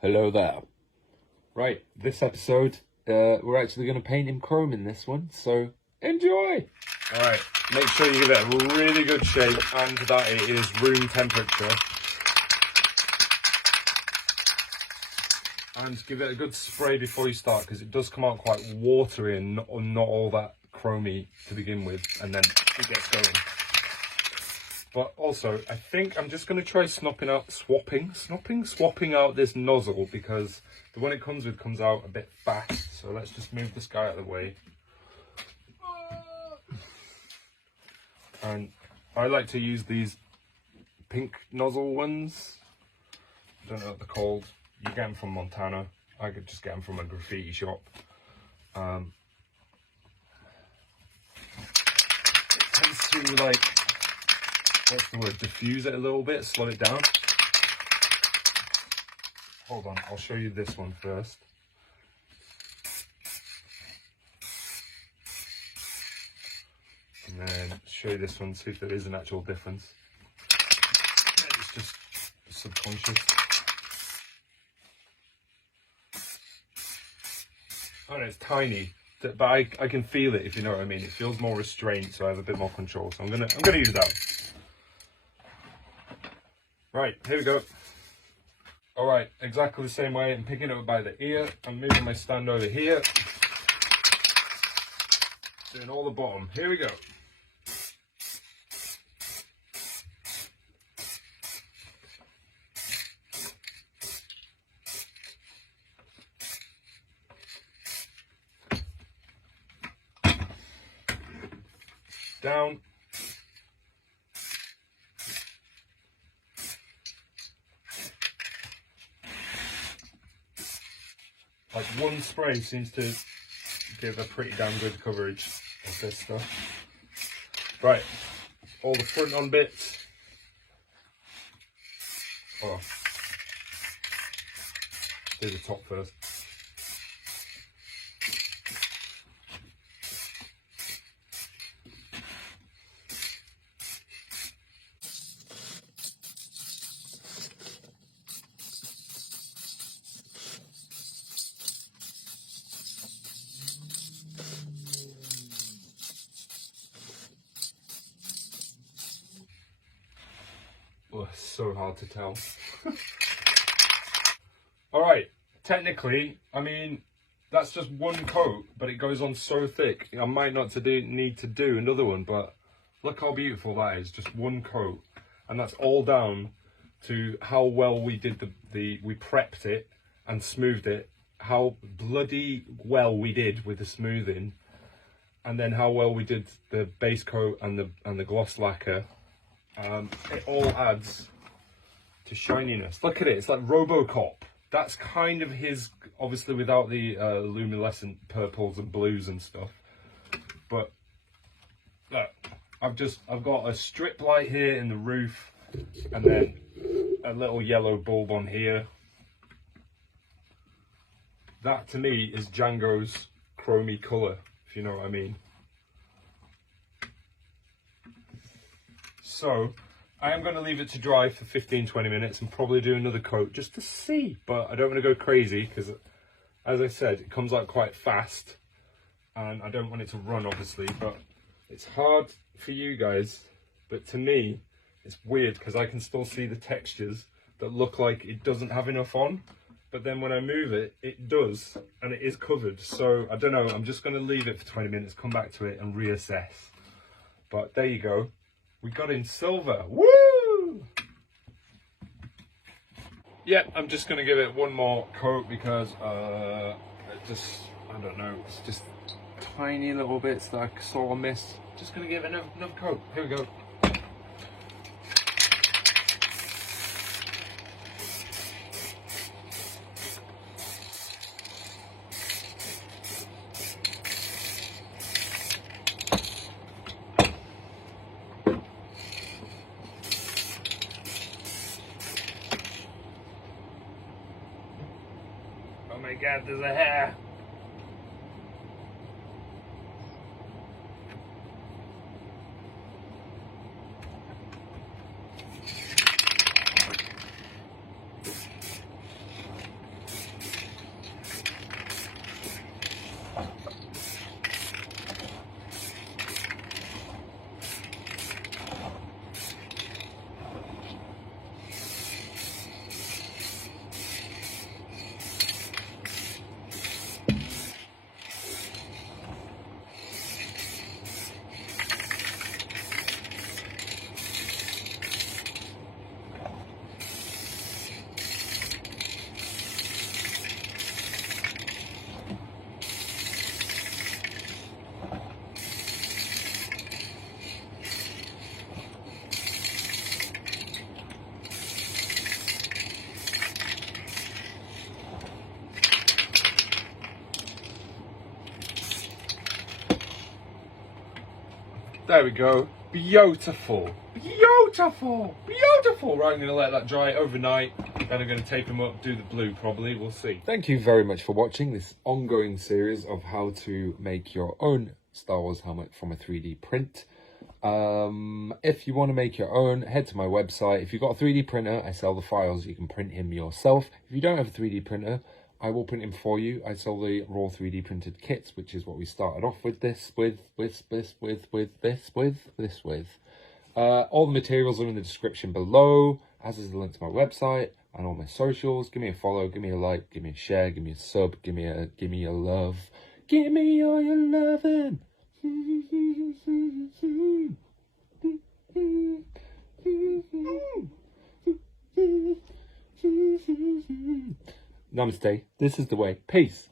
Hello there. Right, this episode, we're actually going to paint him chrome in this one, so enjoy! Alright, make sure you give it a really good shake and that it is room temperature. And give it a good spray before you start, because it does come out quite watery and not all that chromy to begin with, and then it gets going. But also, I think I'm just going to try swapping out this nozzle, because the one it comes with comes out a bit fast. So let's just move this guy out of the way. And I like to use these pink nozzle ones. I don't know what they're called. You get them from Montana. I could just get them from a graffiti shop. It tends to, like, what's the word, diffuse it a little bit, slow it down. Hold on, I'll show you this one first. And then show you this one, see if there is an actual difference. It's just subconscious. Oh, no, it's tiny, but I can feel it, if you know what I mean. It feels more restrained, so I have a bit more control. So I'm gonna use that. Right, here we go. All right, exactly the same way. I'm picking it up by the ear. I'm moving my stand over here. Doing all the bottom. Here we go. Down. Like one spray seems to give a pretty damn good coverage of this stuff. Right, all the front on bits. Oh, do the top first. Oh, so hard to tell. Alright, technically, I mean, that's just one coat, but it goes on so thick. I might not need to do another one, but look how beautiful that is, just one coat. And that's all down to how well we did we prepped it and smoothed it, how bloody well we did with the smoothing, and then how well we did the base coat and the gloss lacquer. It all adds to shininess. Look at it, it's like RoboCop. That's kind of his, obviously without the luminescent purples and blues and stuff. But look, I've got a strip light here in the roof, and then a little yellow bulb on here. That to me is Django's chromy colour, if you know what I mean. So I am going to leave it to dry for 15-20 minutes and probably do another coat just to see, but I don't want to go crazy because, as I said, it comes out quite fast and I don't want it to run, obviously, but it's hard for you guys, but to me it's weird because I can still see the textures that look like it doesn't have enough on, but then when I move it, it does, and it is covered. So I don't know, I'm just going to leave it for 20 minutes, come back to it and reassess. But there you go. We got in silver. Woo! Yeah, I'm just going to give it one more coat because I don't know, it's just tiny little bits that I sort of miss. Just going to give it another coat. Here we go. Oh my god, there's a hair. There we go. Beautiful. Beautiful. Beautiful. Right, I'm going to let that dry overnight. Then I'm going to tape them up, do the blue probably. We'll see. Thank you very much for watching this ongoing series of how to make your own Star Wars helmet from a 3D print. If you want to make your own, head to my website. If you've got a 3D printer, I sell the files. You can print him yourself. If you don't have a 3D printer, I will print him for you. I sell the raw 3D printed kits, which is what we started off with all the materials are in the description below, as is the link to my website and all my socials. Give me a follow, give me a like, give me a share, give me a sub, give me a love. Give me all your loving. Namaste. This is the way. Peace.